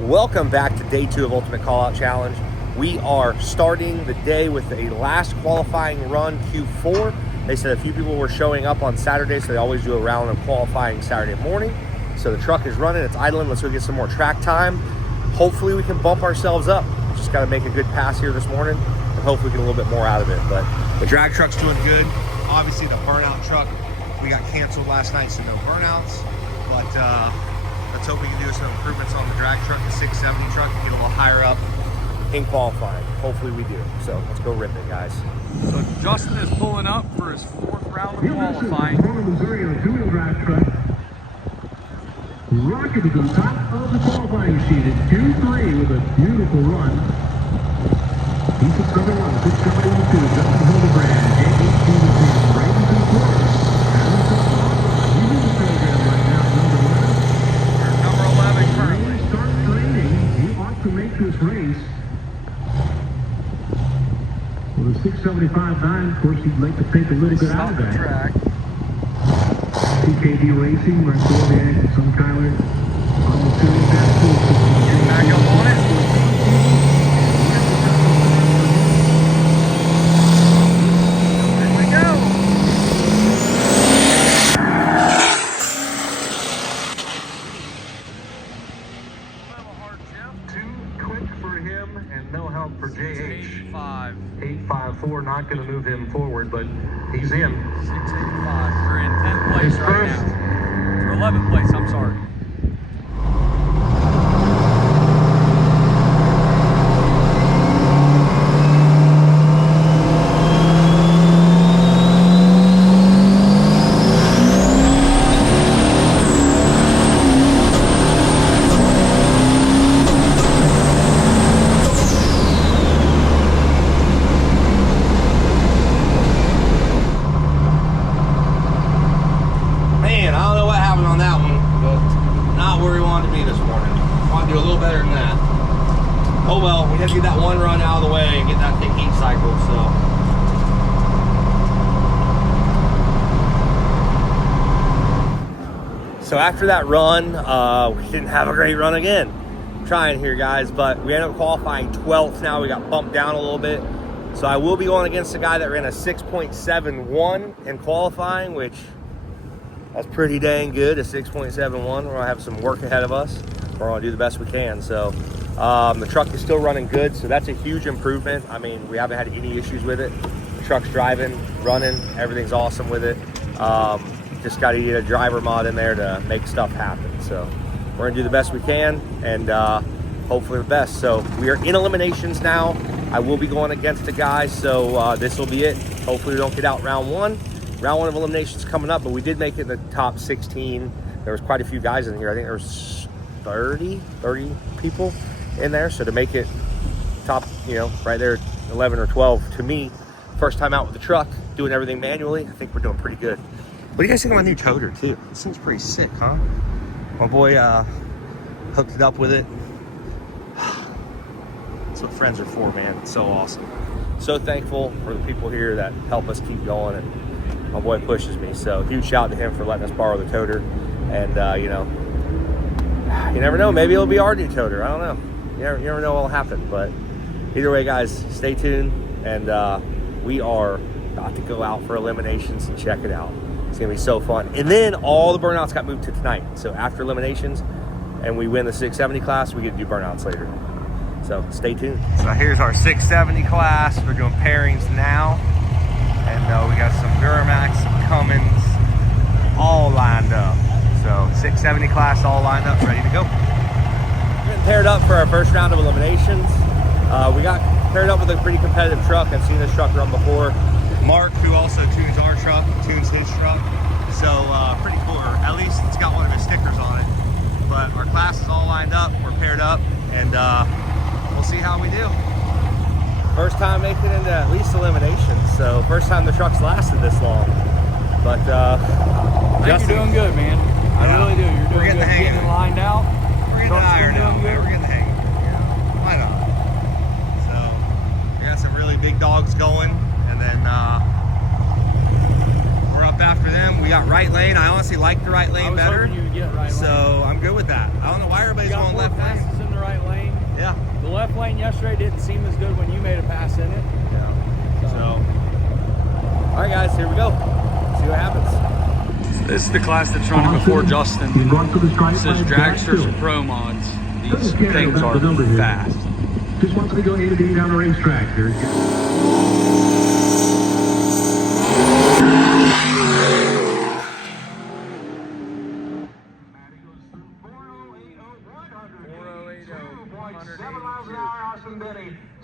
Welcome back to day 2 of Ultimate Callout Challenge. We are starting the day with a last qualifying run, Q4. They said a few people were showing up on Saturday, so they always do a round of qualifying Saturday morning. So the truck is running, it's idling. Let's go get some more track time. Hopefully we can bump ourselves up. Just got to make a good pass here this morning and hopefully get a little bit more out of it. But the drag truck's doing good. Obviously the burnout truck, we got canceled last night, so no burnouts. But let's hope we can do some improvements on the drag truck, the 670 truck, and get a little higher up in qualifying. Hopefully we do. So let's go rip it, guys. So Justin is pulling up for his 4th round of qualifying. Missouri on a two-wheel drive truck. Rocket to the top of the qualifying sheet at 2-3 with a beautiful run. He's at number 1, 672, Justin Hildebrand, JHC Braden to the floor. He's in the program right now, number 11 currently. Starts training. He ought to make this race. With a 675.9, of course, he'd like to take a little bit out of that. Track. TKD Racing, Marcel, and some Tyler on the two. Getting back up on it. There we go. Too quick for him and no help for JH. 854, not going to move him forward, but he's in. 685. We're in 10th place His right first. now. Or 11th place, I'm sorry. Man, I don't know what happened on that one, but not where we wanted to be this morning. Want to do a little better than that. Oh well, we had to get that one run out of the way and get that thing heat cycled, so after that run, we didn't have a great run again. Trying here, guys, but we ended up qualifying 12th now. We got bumped down a little bit. So I will be going against a guy that ran a 6.71 in qualifying, which that's pretty dang good, a 6.71. We're gonna have some work ahead of us. We're gonna do the best we can. So the truck is still running good, so that's a huge improvement. I mean, we haven't had any issues with it. The truck's driving, running, everything's awesome with it. Just gotta get a driver mod in there to make stuff happen. So we're gonna do the best we can and hopefully the best. So we are in eliminations now. I will be going against a guy, so this will be it. Hopefully we don't get out round 1. Round 1 of eliminations coming up, but we did make it in the top 16. There was quite a few guys in here. I think there was 30 people in there. So to make it top, right there, 11 or 12, to me, first time out with the truck, doing everything manually, I think we're doing pretty good. What do you guys think of my new toter too? This thing's pretty sick, huh? My boy hooked it up with it. That's what friends are for, man. It's so awesome. So thankful for the people here that help us keep going, and my boy pushes me. So huge shout out to him for letting us borrow the toter. And you never know, maybe it'll be our new toter. I don't know. You never know what'll happen. But either way, guys, stay tuned, and we are about to go out for eliminations and check it out. It's gonna be so fun. And then all the burnouts got moved to tonight. So after eliminations and we win the 670 class, we get to do burnouts later. So stay tuned. So here's our 670 class. We're doing pairings now. And we got some Duramax, some Cummins, all lined up. So 670 class all lined up, ready to go. We're getting paired up for our first round of eliminations. We got paired up with a pretty competitive truck. I've seen this truck run before. Mark, who also tunes our truck, tunes his truck. So pretty cool, or at least it's got one of his stickers on it. But our class is all lined up, we're paired up, and we'll see how we do. First time making it into at least eliminations, so first time the truck's lasted this long. But I think you're doing good, man. I really do. You're doing good. Getting it lined out. We're getting the iron out, man. We're getting the hang. Why not? So we got some really big dogs going, and then we're up after them. We got right lane. I honestly like the right lane better. You would get right lane. So I'm good with that. I don't know why everybody's going left lane. In the right lane yesterday didn't seem as good when you made a pass in it. Yeah. So, all right, guys, here we go. See what happens. This is the class that's running before Justin. This is dragsters and pro mods. These things are fast. Just wants to go A to B down the racetrack. Here it goes.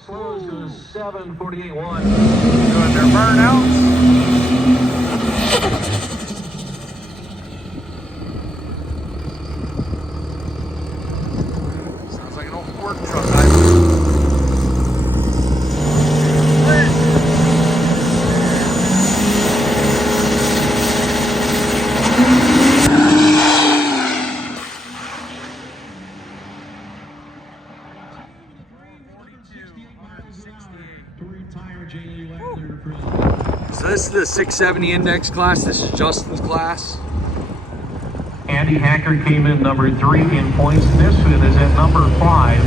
Slows to 7:48.1. Doing their burnouts. Sounds like an old Ford truck. So this is the 670 index class. This is Justin's class. Andy Hacker came in number 3 in points. This one is at number 5.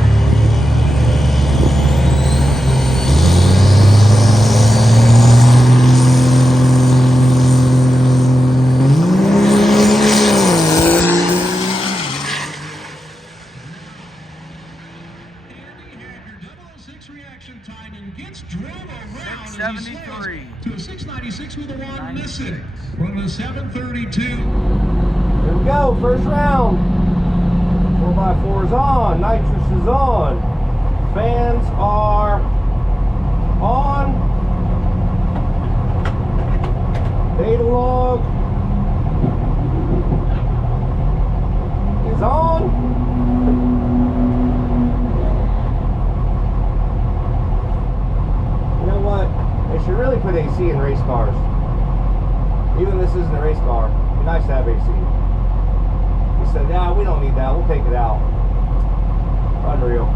Reaction time and gets drove around 673 to a 696 with a 1 missing. Running a 732. Here we go, first round. 4x4 is on, nitrous is on, fans are on, data log is on. They should really put AC in race cars. Even if this isn't a race car, it'd be nice to have AC. He said, "Yeah, we don't need that. We'll take it out." Unreal.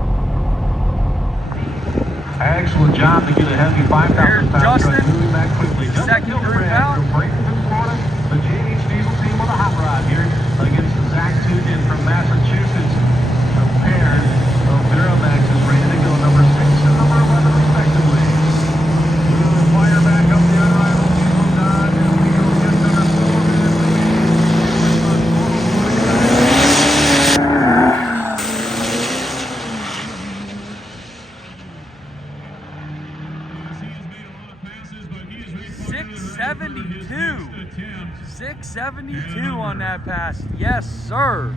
Excellent job to get a heavy 5,000 pound truck moving back quickly. Second group out. The JH Diesel team with a hot rod here against Zach Tootin from Massachusetts. A pair of Duramaxes ready to go, number 6 and number 11 respectively. Fire back up the unrivaled diesel Dodge as we go get number 4 minutes. $672 on that pass. Yes, sir.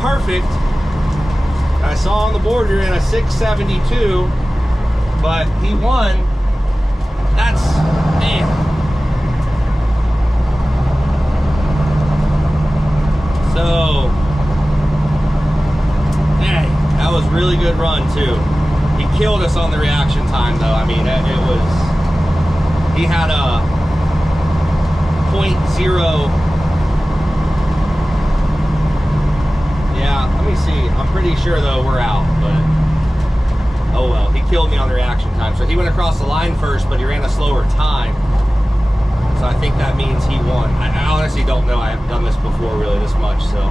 Perfect. I saw on the board you're in a 672, but he won. That's, man. So, dang, that was really good run too. He killed us on the reaction time though. I mean, it was, he had a 0.0. Yeah, let me see. I'm pretty sure though we're out, but oh well. He killed me on the reaction time. So he went across the line first, but he ran a slower time. So I think that means he won. I honestly don't know. I haven't done this before really this much, so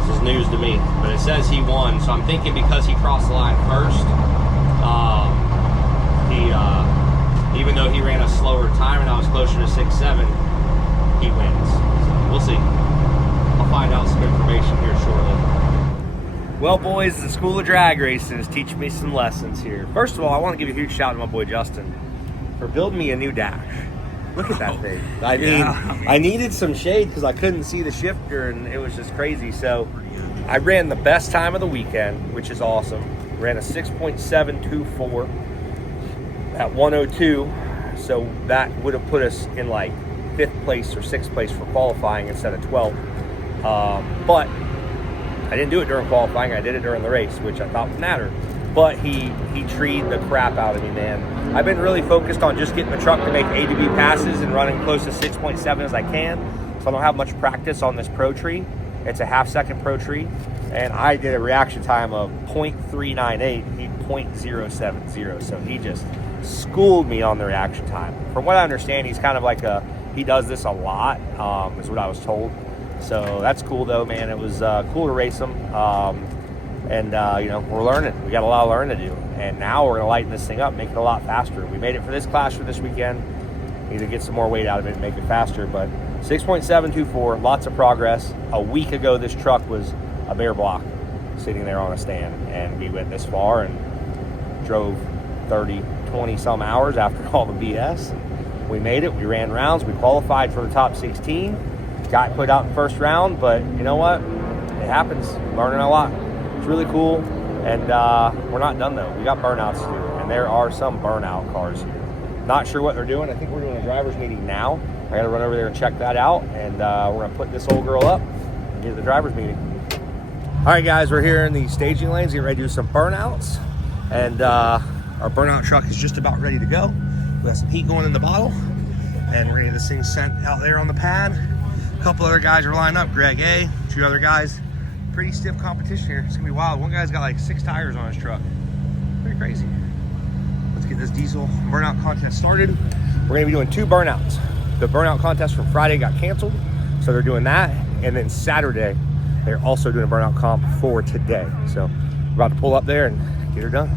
this is news to me. But it says he won, so I'm thinking because he crossed the line first, even though he ran a slower time and I was closer to 6.7, he wins. So we'll see. I'll find out some information here shortly. Well, boys, the School of Drag Racing is teaching me some lessons here. First of all, I want to give a huge shout out to my boy Justin for building me a new dash. Look at that thing. I mean, I needed some shade because I couldn't see the shifter, and it was just crazy. So I ran the best time of the weekend, which is awesome. Ran a 6.724 at 102. So that would have put us in like 5th place or 6th place for qualifying instead of 12th. But I didn't do it during qualifying. I did it during the race, which I thought would matter. But he treed the crap out of me, man. I've been really focused on just getting the truck to make A to B passes and running close to 6.7 as I can. So I don't have much practice on this Pro Tree. It's a half-second Pro Tree. And I did a reaction time of 0.398. He 0.070. So he just schooled me on the reaction time. From what I understand, he's kind of like he does this a lot, is what I was told. So that's cool though, man. It was cool to race them. And we're learning. We got a lot of learning to do. And now we're gonna lighten this thing up, make it a lot faster. We made it for this class for this weekend. Need to get some more weight out of it and make it faster. But 6.724, lots of progress. A week ago, this truck was a bare block sitting there on a stand. And we went this far and drove 30, 20 some hours after all the BS. We made it, we ran rounds, we qualified for the top 16. Got put out in first round, but you know what? It happens. Learning a lot. It's really cool, and we're not done though. We got burnouts to do, and there are some burnout cars here. Not sure what they're doing. I think we're doing a driver's meeting now. I got to run over there and check that out, and we're gonna put this old girl up and get to the driver's meeting. All right, guys, we're here in the staging lanes. Getting ready to do some burnouts, and our burnout truck is just about ready to go. We got some heat going in the bottle, and we're gonna get this thing sent out there on the pad. A couple other guys are lined up. Greg A, 2 other guys. Pretty stiff competition here. It's gonna be wild. One guy's got like 6 tires on his truck. Pretty crazy. Let's get this diesel burnout contest started. We're gonna be doing 2 burnouts. The burnout contest from Friday got canceled, so they're doing that. And then Saturday, they're also doing a burnout comp for today. So we're about to pull up there and get her done.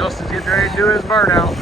Justin's getting ready to do his burnout.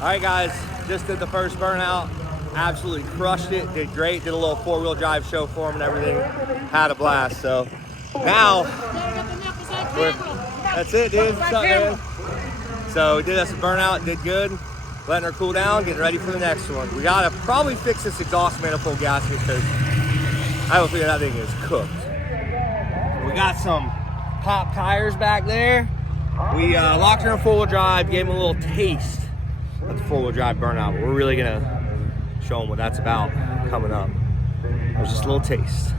All right, guys, just did the first burnout. Absolutely crushed it, did great. Did a little four-wheel drive show for him and everything. Had a blast. So now, that's it, dude. What's up, man? So we did us a burnout, did good. Letting her cool down, getting ready for the next one. We gotta probably fix this exhaust manifold gasket because I have a feeling that thing is cooked. We got some pop tires back there. We locked her in four-wheel drive, gave them a little taste of the four-wheel drive burnout. But we're really gonna show them what that's about coming up. It was just a little taste.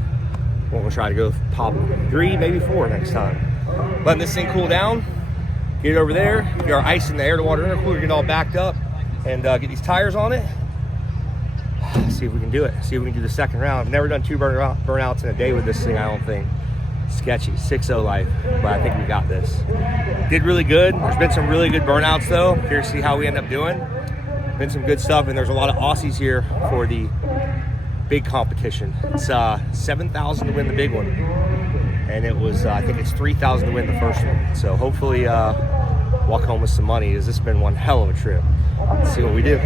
We're gonna try to go pop 3, maybe 4 next time. Letting this thing cool down, get it over there, get our ice in the air to water intercooler, get it all backed up, and get these tires on it. See if we can do it. See if we can do the second round. I've never done 2 burnouts in a day with this thing, I don't think. Sketchy, 6-0 life, but I think we got this. Did really good. There's been some really good burnouts though. Curious to see how we end up doing. Been some good stuff, and there's a lot of Aussies here for the big competition. It's $7,000 to win the big one. and it was I think it's 3,000 to win the first one. So hopefully walk home with some money. This has been one hell of a trip. Let's see what we do.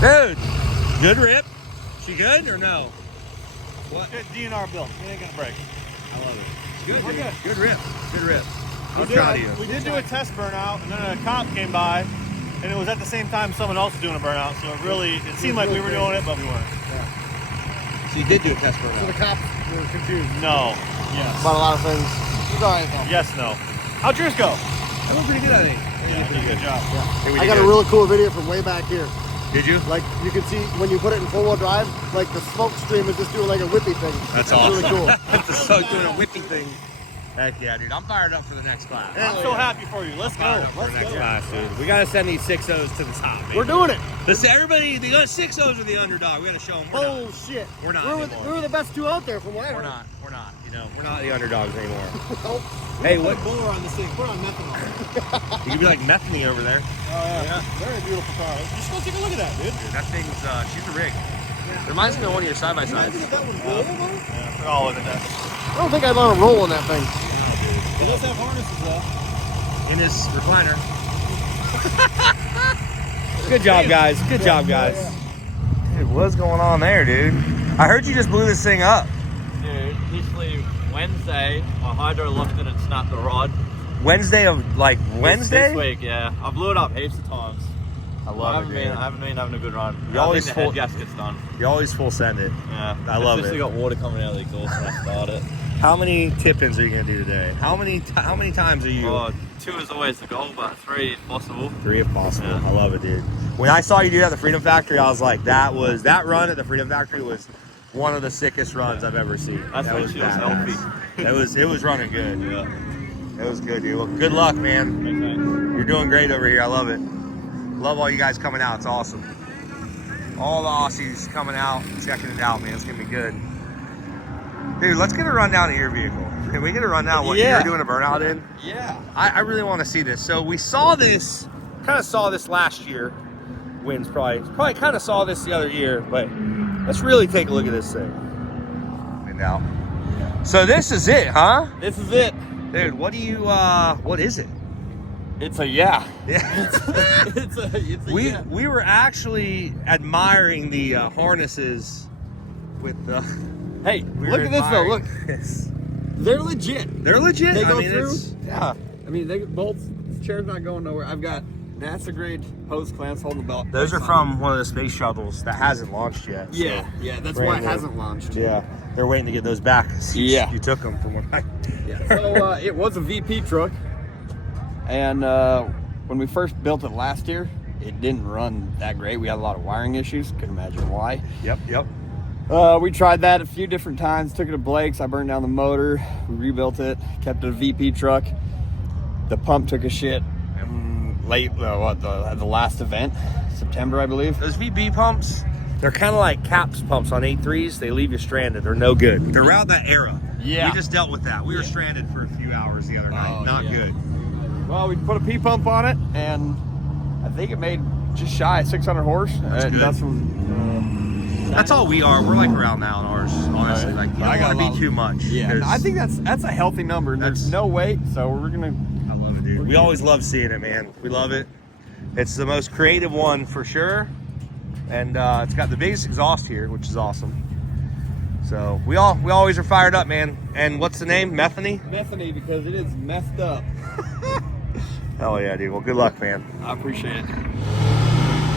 Dude, good rip. She good or no? What? Good DNR build. It ain't gonna break. I love it. It's good. We're good. Good rip. Good rip. I'm We proud of you. did do a test burnout, and then a cop came by, and it was at the same time someone else was doing a burnout. So it seemed like we were doing it, but we weren't. So you did do a test burnout. So the cops were confused No. Yes. about a lot of things. It's all right though. Yes. No. How'd yours go? I went pretty good, I think. Yeah, you did a good job. Here we I did got a good. really cool video from way back here. Did you? Like you can see when you put it in 4-wheel drive, like the smoke stream is just doing like a whippy thing. That's It's awesome. really cool. That's so doing a whippy thing. Heck yeah, dude. I'm fired up for the next class. I'm so happy for you. Let's go. Fired up for the next class, dude. We gotta send these 6-0s to the top, man. We're doing it. Listen, everybody, the 6-0s are the underdog. We gotta show them we're not. Oh shit. We're not We anymore. were the best two out there from what I We're heard. not. We're not. You know, we're not the underdogs anymore. Nope. Hey, what? blower on this thing. Put on methanol. You could be like Methany over there. Oh yeah. Very beautiful car. You should go take a look at that, dude. Dude, that thing's, she's a rig. Reminds me of one of your side-by-sides. Imagine if that would roll though. Yeah, we're all looking at that. I don't think I'd want to roll in that thing. It does have harnesses though. In his recliner. Good job, guys. Good job, guys. Dude, what's going on there, dude? I heard you just blew this thing up. Dude, literally Wednesday, my hydro lifted and snapped the rod. Wednesday of, like, Wednesday? This week, yeah. I blew it up heaps of times. I love it, dude. I haven't been having a good run. You I always think the full- head gasket's done. You always full send it. Yeah. I love Especially it. got water coming out of the exhaust when I start it. How many tip-ins are you gonna do today? How many times are you? Oh, 2 is always the goal, but 3 if possible. 3 if possible. Yeah. I love it, dude. When I saw you do that at the Freedom Factory, I was like, that run at the Freedom Factory was one of the sickest runs I've ever seen. That's that when she was badass. healthy. It was running good. Yeah. It was good, dude. Well, good luck, man. Okay, thanks. You're doing great over here. I love it. Love all you guys coming out. It's awesome. All the Aussies coming out, checking it out, man. It's gonna be good. Dude, let's get a rundown of your vehicle. Can we get a rundown of what Yeah. you're doing a burnout in? Yeah. I really want to see this. So we saw this, kind of saw this last year. Wins probably kind of saw this the other year, but let's really take a look at this thing. And now, so this is it, huh? This is it. Dude, what is it? It's a yeah. Yeah. It's a yeah. We were actually admiring the harnesses with the. Hey, we look were at this though. admiring Look, this. they're legit. They're legit. They I go mean, through. it's- Yeah. I mean, they bolts. This chair's not going nowhere. I've got NASA grade hose clamps holding the belt. Those are from one of the space shuttles that hasn't launched yet. so- Yeah, that's Brand why it new. hasn't launched. Yeah, they're waiting to get those back. Yeah. You took them from when I. Yeah. So it was a VP truck, and when we first built it last year, it didn't run that great. We had a lot of wiring issues. Couldn't imagine why. Yep. We tried that a few different times. Took it to Blake's. I burned down the motor. We rebuilt it. Kept it a VP truck. The pump took a shit late. The last event, September, I believe. Those VB pumps, they're kind of like caps pumps on 8.3s. They leave you stranded. They're no good. They're around that era. Yeah. We just dealt with that. We were stranded for a few hours the other night. Oh, Not yeah. good. Well, we put a P pump on it, and I think it made just shy of 600 horse. That's good. That's all we are. We're like around that on ours, honestly. Like, you I don't got want a to lot be of- too much. Yeah, 'cause I think that's a healthy number. There's That's- no weight, so we're gonna. I love it, dude. We always love seeing it, man. We love it. It's the most creative one for sure. And it's got the biggest exhaust here, which is awesome. So we always are fired up, man. And what's the name? Methany? Methany, because it is messed up. Hell yeah, dude. Well, good luck, man. I appreciate it.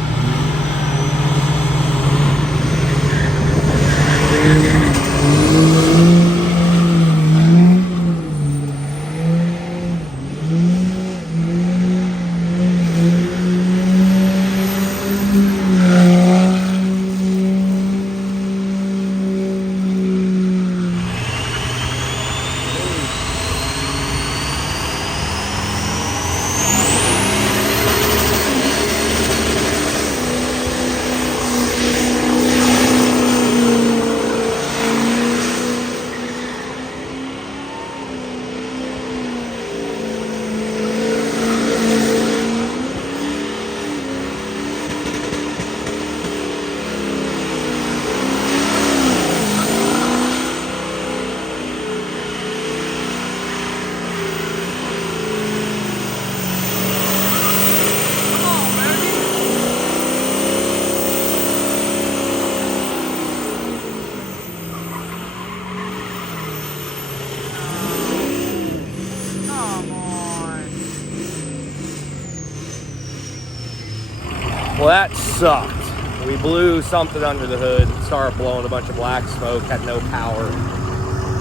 Well, that sucked. We blew something under the hood, started blowing a bunch of black smoke, had no power.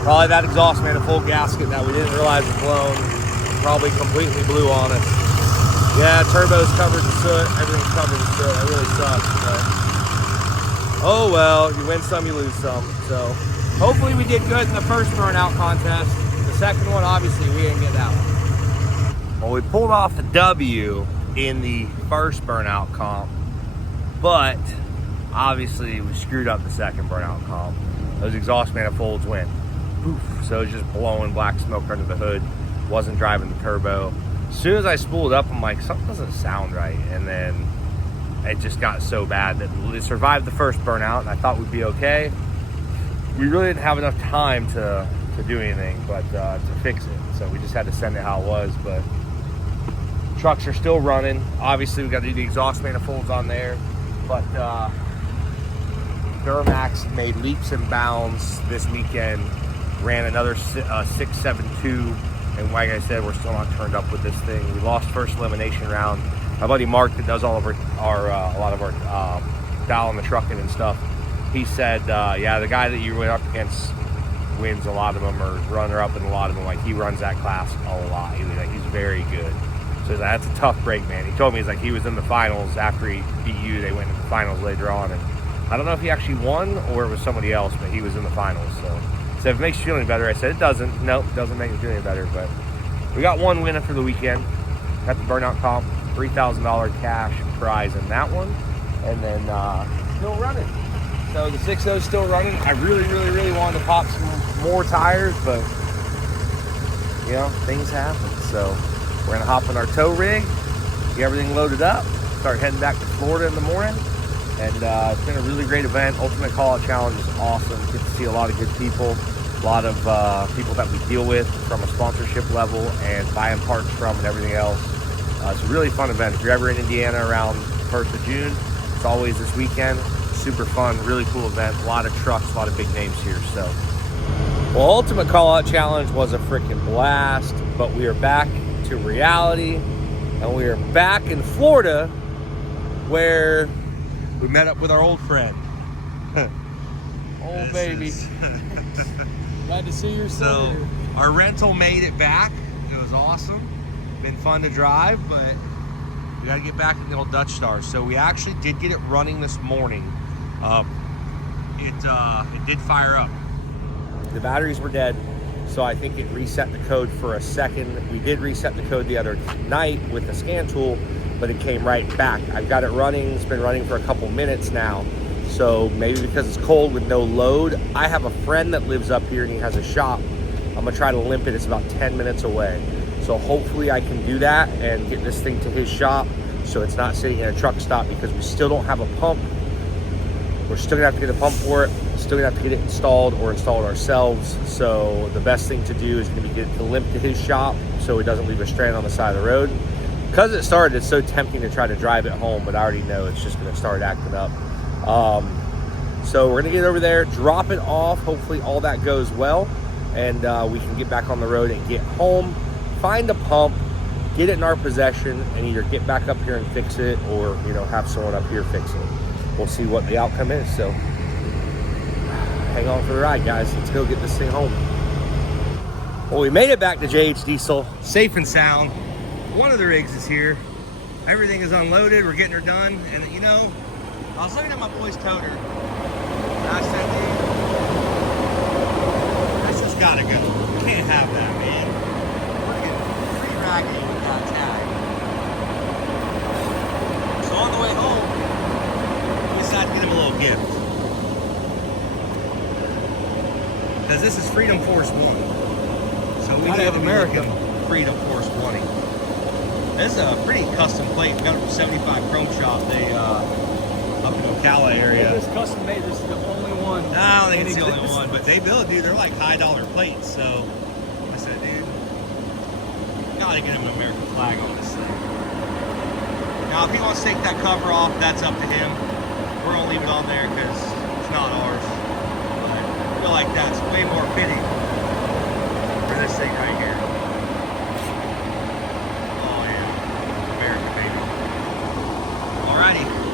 Probably that exhaust manifold gasket that we didn't realize was blown probably completely blew on us. Yeah, turbo's covered in soot, everything's covered in soot. That really sucks, but oh well, you win some, you lose some. So hopefully we did good in the first burnout contest. The second one, obviously, we didn't get that one. Well, we pulled off the W in the first burnout comp, but obviously we screwed up the second burnout comp. Those exhaust manifolds went poof, so it was just blowing black smoke under the hood, wasn't driving the turbo. As soon as I spooled up, I'm like, something doesn't sound right, and then it just got so bad that it survived the first burnout, and I thought we'd be okay. We really didn't have enough time to do anything but to fix it, so we just had to send it how it was. But trucks are still running. Obviously, we got to do the exhaust manifolds on there, but Duramax made leaps and bounds this weekend. Ran another 672, and like I said, we're still not turned up with this thing. We lost first elimination round. My buddy Mark, that does all of our a lot of our dialing the trucking and stuff, he said, yeah, the guy that you went up against wins a lot of them, or runner-up in a lot of them. Like, he runs that class a lot. He's very good. So that's a tough break, man. He told me, he's like, he was in the finals after he beat you. They went into the finals later on, and I don't know if he actually won or it was somebody else, but he was in the finals. So if it makes you feel any better, I said it doesn't. Nope, it doesn't make me feel any better. But we got one winner for the weekend. Got the burnout comp, $3,000 cash prize in that one, and then still running. So the 6.0 is still running. I really wanted to pop some more tires, but you know, things happen. So we're gonna hop in our tow rig, get everything loaded up, start heading back to Florida in the morning. And it's been a really great event. Ultimate Call Out Challenge is awesome. Get to see a lot of good people, a lot of people that we deal with from a sponsorship level and buying parts from and everything else. It's a really fun event. If you're ever in Indiana around 1st of June, it's always this weekend. Super fun, really cool event. A lot of trucks, a lot of big names here. So, well, Ultimate Call Out Challenge was a freaking blast, but we are back to reality, and we are back in Florida, where we met up with our old friend. Old baby. Glad to see you. So our rental made it back. It was awesome. Been fun to drive, but we got to get back in the old Dutch Star. So we actually did get it running this morning. It did fire up. The batteries were dead, so I think it reset the code for a second. We did reset the code the other night with the scan tool, but it came right back. I've got it running. It's been running for a couple minutes now. So maybe because it's cold with no load. I have a friend that lives up here and he has a shop. I'm gonna try to limp it. It's about 10 minutes away. So hopefully I can do that and get this thing to his shop so it's not sitting in a truck stop, because we still don't have a pump. We're still gonna have to get a pump for it. Still gonna have to get it installed or install it ourselves. So the best thing to do is gonna be get it to limp to his shop so it doesn't leave a strand on the side of the road. Because it started, it's so tempting to try to drive it home, but I already know it's just gonna start acting up. So we're gonna get over there, drop it off. Hopefully all that goes well, and we can get back on the road and get home, find a pump, get it in our possession, and either get back up here and fix it, or have someone up here fix it. We'll see what the outcome is. So hang on for the ride, guys. Let's go get this thing home. Well, we made it back to JH Diesel, safe and sound. One of the rigs is here. Everything is unloaded. We're getting her done. And I was looking at my boy's toter, and I said, dude, this has got to go. We can't have that, man. We're getting free ragging with that tag. So on the way home, we decided to get him a little gift. Because this is Freedom Force 1. So we have American Freedom Force 1. This is a pretty custom plate. We got it from 75 Chrome Shop. They up in Ocala area. This custom made. This is the only one. No, I don't think it's the only one, but they build, dude. They're like high dollar plates. So I said, dude, gotta get him an American flag on this thing. Now, if he wants to take that cover off, that's up to him. We're gonna leave it on there because it's not ours. But I feel like that's way more fitting for this thing right here. Oh yeah, American baby. Alrighty.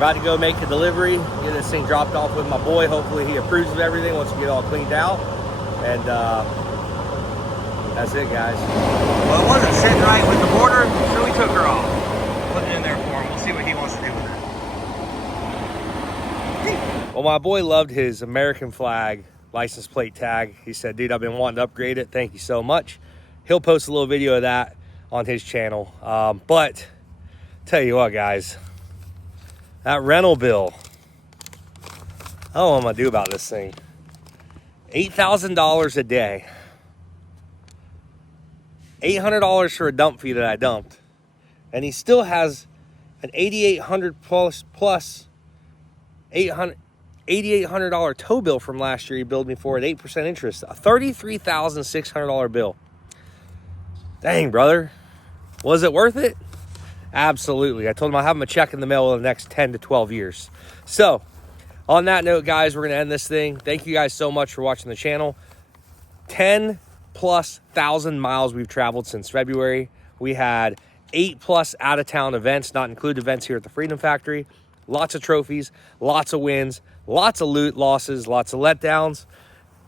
About to go make a delivery, get this thing dropped off with my boy. Hopefully he approves of everything once we get all cleaned out. And that's it, guys. Well, it wasn't sitting right with the border, so we took her off. Put it in there for him. We'll see what he wants to do with it. Well, my boy loved his American flag license plate tag. He said, dude, I've been wanting to upgrade it. Thank you so much. He'll post a little video of that on his channel. But tell you what, guys, that rental bill, I don't know what I'm gonna do about this thing. $8,000 a day. $800 for a dump fee that I dumped. And he still has an $8,800 plus $8,800 tow bill from last year he billed me for at 8% interest. A $33,600 bill. Dang, brother. Was it worth it? Absolutely. I told him I'll have him a check in the mail in the next 10 to 12 years. So, on that note, guys, we're going to end this thing. Thank you guys so much for watching the channel. 10,000+ miles we've traveled since February. We had 8+ out-of-town events, not included events here at the Freedom Factory. Lots of trophies, lots of wins, lots of loot losses, lots of letdowns,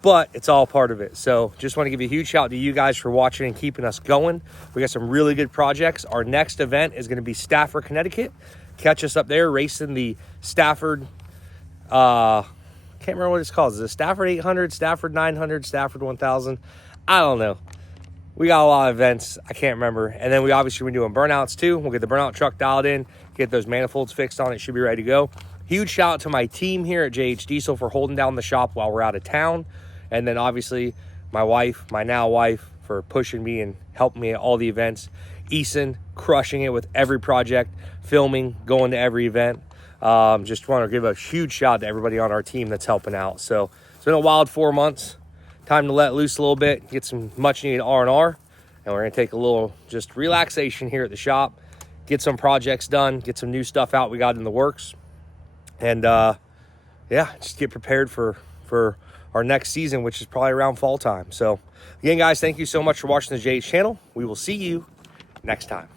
but it's all part of it. So just want to give a huge shout out to you guys for watching and keeping us going. We got some really good projects. Our next event is going to be Stafford, Connecticut. Catch us up there racing the Stafford, can't remember what it's called. Is it Stafford 800, Stafford 900, Stafford 1000? I don't know. We got a lot of events. I can't remember. And then we obviously been doing burnouts too. We'll get the burnout truck dialed in, get those manifolds fixed on it. Should be ready to go. Huge shout out to my team here at JH Diesel for holding down the shop while we're out of town. And then obviously my wife, my now wife, for pushing me and helping me at all the events. Eason, crushing it with every project, filming, going to every event. Just want to give a huge shout out to everybody on our team that's helping out. So it's been a wild 4 months. Time to let loose a little bit, get some much needed R&R, and we're gonna take a little just relaxation here at the shop, get some projects done, get some new stuff out we got in the works, and yeah, just get prepared for our next season, which is probably around fall time. So again, guys, thank you so much for watching the JH channel. We will see you next time.